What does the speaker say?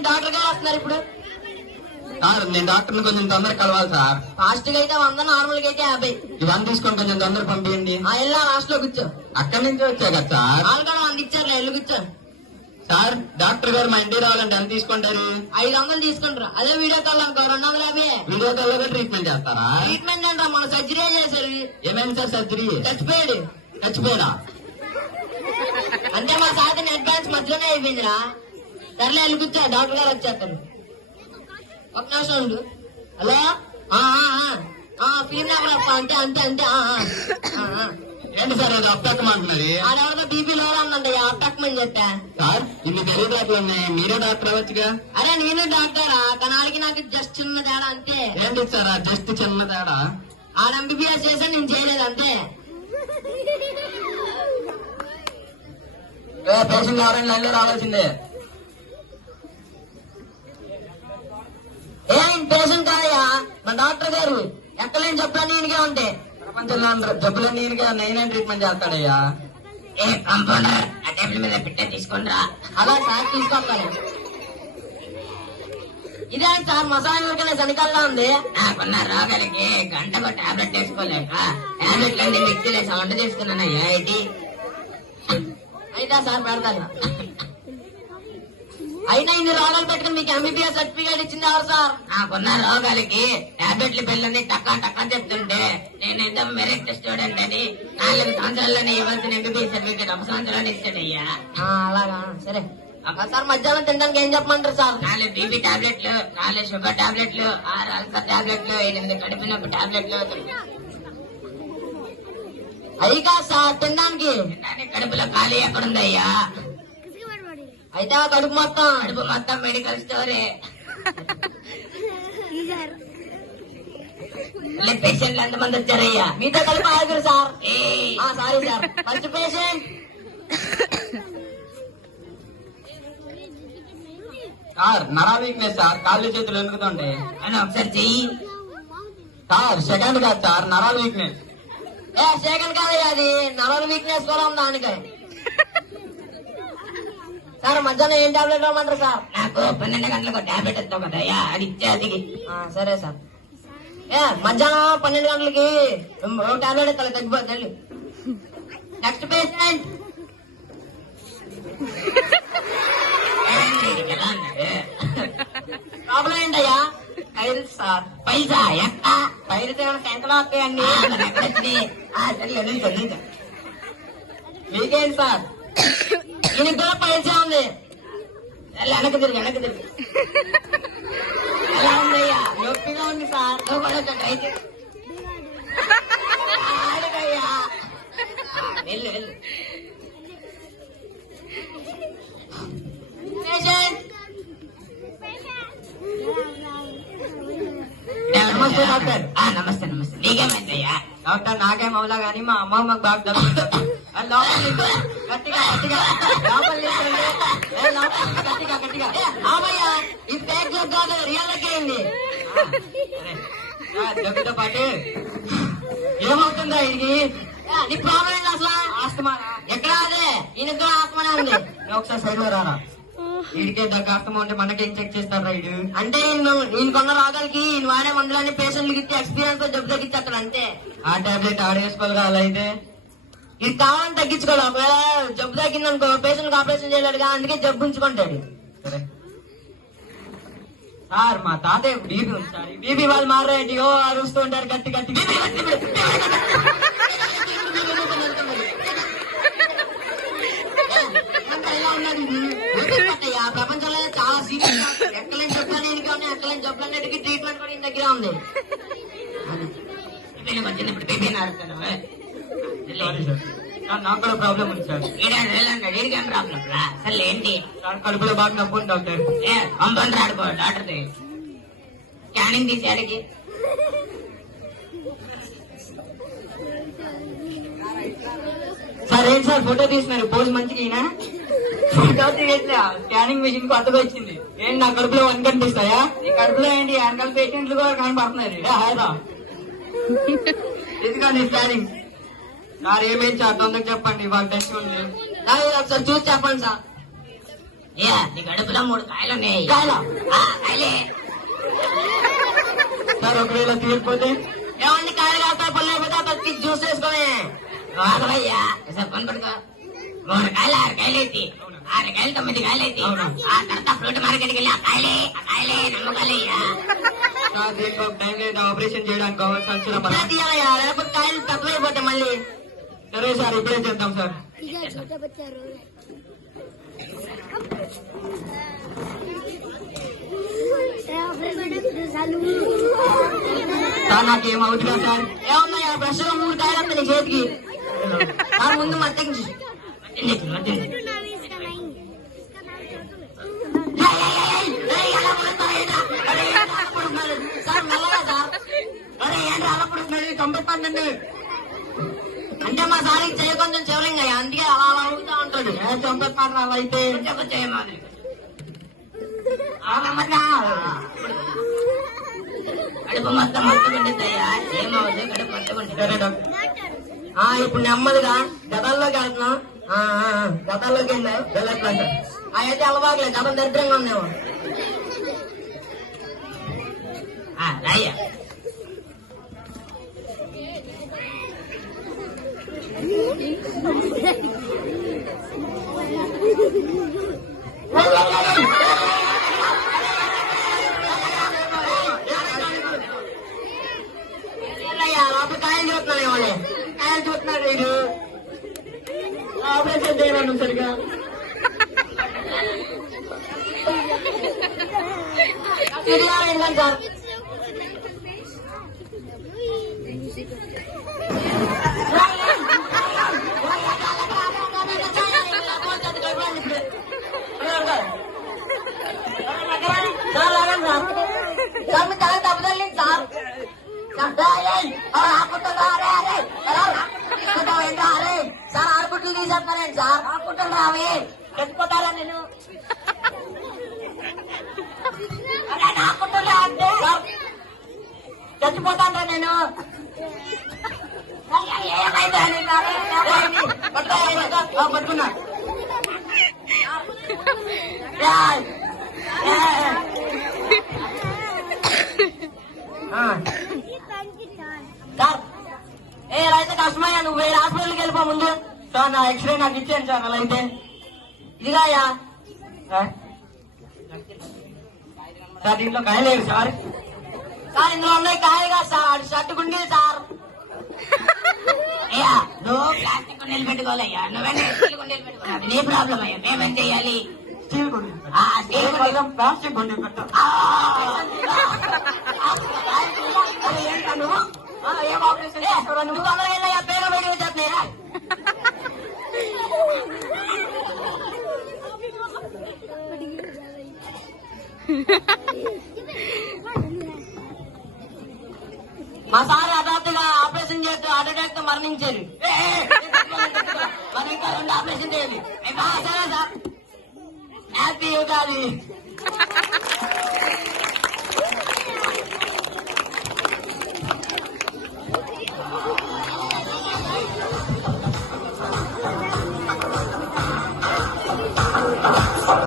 ఏంటి డాక్టర్ గారు వస్తున్నారు ఇప్పుడు? సార్ నేను డాక్టర్ని కొంచెం తొందరగా కలవాలి సార్. ఫాస్ట్ గా అయితే 100, నార్మల్ గా అయితే 50. ఇవన్నీ తీసుకొని కొంచెం తొందరగా పంపించండి. వెళ్ళా లాస్ట్ లో కూర్చో. అక్కడి నుంచి వచ్చా కదా సార్. వాళ్ళు కూడా 100 ఇచ్చారు, ఎల్లు కూర్చో. సార్ డాక్టర్ గారు మా ఇంటికి రావాలంటే ఎంత తీసుకుంటారు? 500 తీసుకుంటారు. అదే వీడియో కాల్ అనుకో 250. వీడియో కాల్ లో ట్రీట్మెంట్ చేస్తారా? ట్రీట్మెంట్ అంటారా, మన సర్జరీ చేశారు. ఏమైంది సార్ సర్జరీ? చచ్చిపోయాడు. చచ్చిపోయాడా? అంటే మా సాధన అడ్వాన్స్ మధ్యలోనే అయిపోయిందిరా. సర్లే వెళ్ళి కూర్చో, డాక్టర్ గారు వచ్చేస్తాను. ఒక నిమిషం ఉండు. హలో, ఫీల్ నెంబర్ అంటే అంతే అంతే. ఏంటి సార్ అది అప్పెక్కమంటున్నది? ఆడెవరితో బీపీ లో ఉందండి, అప్పెక్కమని చెప్పా. సార్ ఇన్ని తెలివితేటలు ఉన్నాయి, మీరే డాక్టర్ అవ్వచ్చుగా. అరే నేను డాక్టరా, కనాలికి నాకు జస్ట్ చిన్న తేడా అంతే. ఏంటి సార్ జస్ట్ చిన్న తేడా? ఆడ ఎంబీబీఎస్ చేసా, నేను చేయలేదు అంతే. పేషెంట్ ఎవరైనా లైన్లో రావాల్సిందే. ఏం పేషెంట్ కాదయ్యా, మా డాక్టర్ గారు. ఎక్కలేని జబ్బులన్నీ ఈయనకే ఉంటాయి. ప్రపంచంలో జబ్బులన్నీ నేనే ట్రీట్మెంట్ చేస్తాడయ్యా. ఏ కంపౌండర్, ఆ టేబుల్ మీద పెట్టే తీసుకుంటా. అలా సార్ తీసుకొస్తాను. ఇదే సార్ మసాలా ఊరికనే శనికల్లా ఉంది. నాకున్న రోగాలకి గంటకు టాబ్లెట్ వేసుకోలేక టాబ్లెట్లన్నీ మిక్సీలేసి వంట చేసుకున్నానయ్యా. ఏంటి అయితే సార్ పెడతాను. అయినా ఇన్ని రోగాలు పెట్టుకుని మీకు ఎంబీబీఎస్ సర్టిఫికేట్ ఇచ్చింది ఎవరు సార్? నాకున్న రోగాలకి టాబ్లెట్ల బిల్లని టక్కా టక్కా చెప్తుంటే నేనేదో మెరిట్ స్టూడెంట్ అని 4 సంవత్సరాల్లోనే ఇవ్వాల్సిన ఎంబీబీఎస్ సర్టిఫికేట్ 1 సంవత్సరాలు ఇస్తాడయ్యా. అలాగా సరే. సార్ మధ్యాహ్నం తినడానికి ఏం చెప్పమంటారు సార్? 4 బీపీ టాబ్లెట్లు, 4 షుగర్ టాబ్లెట్లు, 6 అల్సర్ టాబ్లెట్లు, 8 కడుపు నొప్పి టాబ్లెట్లు. అయ్యి కాదు సార్ తినడానికి. కడుపులో ఖాళీ ఎక్కడుందయ్యా? అయితే ఆ కడుపు మొత్తం మెడికల్ స్టోరే. పేషెంట్లు ఎంతమంది వచ్చారయ్యా? మీతో కలిపి 5 సార్. ఏయ్, sorry sir. First patient. Sir నరా వీక్నెస్ సార్, కాళ్ళు చేతులు ఎనుకుతుంటాయి అని ఒకసారి చెయ్యి. సార్. సెకండ్ కాదు సార్, నరాల వీక్నెస్. సెకండ్ కాదయ్యా, అది నరాల వీక్నెస్ కూడా ఉంది దానికి. సార్ మధ్యాహ్నం ఏం టాబ్లెట్ ఇవ్వమంటారు సార్? నాకు 12 గంటలకు టాబ్లెట్ ఇస్తావు కదయ్యా, అది ఇచ్చే అది. సరే సార్. మధ్యాహ్నం 12 గంటలకి 2 టాబ్లెట్ ఇస్తా, తగ్గిపోతుంది. Next patient. ప్రాబ్లం ఏంటయ్యా? Piles sir. పైసా ఎక్క పైల్స్ ఏమైనా సెంకలో వస్తాయండి. మీకేంటి సార్? ఈయనకి కూడా పైల్సే ఉంది. వెనక్కి తిరిగి ఎలా ఉందయ్యా? నొప్పిగా ఉంది సార్. నువ్వు కూడా ఒక ట్రై చేయి. ఆడకయ్యా. వెళ్ళు. పేషెంట్. నమస్తే డాక్టర్. నమస్తే నమస్తే. నీకేమైందయ్యా? డాక్టర్ నాకేం అవలా గానీ మా అమ్మమ్మకు బాగా దొరుకుతుంది. గట్టిగా ఇది ఫేక్ జోక్ కాదు, రియల్ అయింది. జబ్బుతో పాటు ఏమవుతుందా ఇది? నీ ప్రాబ్లం ఏంటి అసలు? ఆస్తమా ఎక్కడ? అదే ఈయన కూడా ఆస్తమానే ఉంది. ఒకసారి సైడ్ లో రారా. వీడికే దగ్గర ఆస్తమా ఉంటే మనకేం చెక్ చేస్తారా? ఇడు అంటే ఈయనకున్న రోగాలకి ఈయన వాడే మందులన్నీ పేషెంట్లకి ఇచ్చి ఎక్స్పీరియన్స్ తో జబ్బు తగ్గించేస్తాడు అంతే. ఆ టాబ్లెట్ ఆడేసుకోవాలి అలా అయితే. ఇది కావాలని తగ్గించుకోవాలి. ఒకవేళ జబ్బు తగ్గిందనుకో పేషెంట్ ఆపరేషన్ చేయలేడుగా, అందుకే జబ్బు ఉంచుకుంటాడు. సరే సార్, మా తాతయ్య బీపీ ఉంది సార్. బీపీ వాళ్ళు మారేంటి అరుస్తూ ఉంటారు గట్టి గట్టి. ప్రపంచంలో చాలా సీరియస్. ఎక్కలేని జబ్బులు ఇంటికి ఉన్నాయి, ఎక్కలేని జబ్బులన్నిటికీ ట్రీట్మెంట్ కూడా ఇంటి దగ్గర ఉంది. వచ్చినప్పుడు బేబీ ఆడుతాను. నాకు కూడా ప్రాబ్లం ఉంది సార్. వీడికేం ప్రాబ్లం రా? అసలు ఏంటి? కడుపులో బాగా నొప్పి ఉంది డాక్టర్. కంపౌండర్ ఆడుకో డాక్టర్ స్కానింగ్ తీసేడికి. సార్ ఏంటి సార్ ఫోటో తీసినారు? పోజ్ మంచిగా ఫోటో తీయట్లే, స్కానింగ్ మిషన్ కొత్తగా వచ్చింది. ఏంటి నా కడుపులో వన్ కనిపిస్తాయా? ఈ కడుపులో ఏంటి వెనకాల పేషెంట్లు కూడా కనపడుతున్నారు. హాయిదా ఇదిగోండి స్కానింగ్. సార్ ఏమేం సార్ తొందరగా చెప్పండి, వాళ్ళ టెస్ట్ ఉంది. ఒకసారి చూసి చెప్పండి సార్. అయ్యా నీ కడుపులో 3 కాయలు ఉన్నాయి. కాయలా? కాయలే. సార్ ఒకవేళ తీయకపోతే ఏమండి కాయలు కాస్తా పళ్ళు అయిపోతే అతనికి జ్యూస్ వేసుకొని వాడవయ్యా పని పడుకో. 3 కాయలు 6 కాయలు అయితే 6 కాయలు 9 కాయలు అయితే ఆ తర్వాత ఫ్రూట్ మార్కెట్కి వెళ్ళి ఆ కాయలే నమ్మకాలయ్యా. సార్ దీనికి ఒక టైం లేదు ఆపరేషన్ చేయడానికి కావాల్సిన అంచనా ఇప్పుడే మనం. తీయాలయ్యా లేకపోతే కాయలు తక్కువైపోతాయి మళ్ళీ. సరే సార్ ఇప్పుడే చేద్దాం సార్. छोटे बच्चे रो रहे సార్ నాకేం అవుతుందా సార్? ఏమన్నాయా బ్రష్ లో 3 కాయలు వస్తాయి నీ చేతికి. ఆ ముందు మత్తకి సార్ మెల్లగా సార్. చంపేస్తానండి. అంటే మా సార్ చెయ్యి కొంచెం చివరింగా అందుకే అలా అవుతా ఉంటాడు. చంపేస్తాను అలా అయితే. కడుపు మొత్తం మత్తుకుంటుందయ్యా. ఏమవుతుంది కడుపు మత్తుకుంటుంది. సరే డాక్టర్. ఇప్పుడు నెమ్మదిగా గదాల్లోకి వెళ్తున్నాం. గదాల్లోకి వెళ్ళట్లేదు. అయితే అలవాట్లేదు గతం దరిద్రంగా ఉందేమో. రాయ్యా లోపల కాయలు చూస్తున్నాడు ఏమోలే. కాయలు చూస్తున్నాడు వీడు. ఆపరేషన్ చేయమను సరిగా. వెళ్ళండి సార్. సార్ లాగండి సార్. సార్ మీ తల దెబ్బతల్లింది సార్. సార్ 6 కుట్లు తీసేస్తానండి సార్. 6 కుట్లు రావే చచ్చిపోతారా నేను. నా కుట్రలే అంటే చచ్చిపోతాను నేను. పట్టుకున్నా సార్. ఎలా అయితే కష్టమయ్యా నువ్వు వేరే హాస్పిటల్కి వెళ్ళిపో ముందు. సార్ నా ఎక్స్రే నాకు ఇచ్చేయండి సార్ అలా అయితే. ఇదిగాయా సార్ సార్ దీంట్లో కాయలేదు సార్. సార్ ఇందులో ఉన్నాయి కాయలు కాదు సార్. అది షర్ట్ గుండీ సార్. అయ్యా నువ్వు ప్లాస్టిక్ కుండీలు పెట్టుకోవాలయ్యా. నువ్వేనా స్టీల్ కుండీలు పెట్టుకోవాలి. అది నీ ప్రాబ్లం అయ్యా. మేమేం చెయ్యాలి? స్టీల్ గుండి. స్టీల్ కుండీలు. ప్లాస్టిక్ గుండి పెట్టాం. ఏంటా నువ్వు? ఏం ఆపరేషన్ చేస్తావు నువ్వు? తొందరగా వెళ్ళయ్యా పేరు బయట వచ్చేస్తున్నాయా. మా సార్ హఠాత్తుగా ఆపరేషన్ చేస్తూ హార్ట్ అటాక్ తో మరణించారు. మరి ఇంకా 2 ఆపరేషన్ చేయాలి. సరే సార్ హ్యాపీ ఉగాది.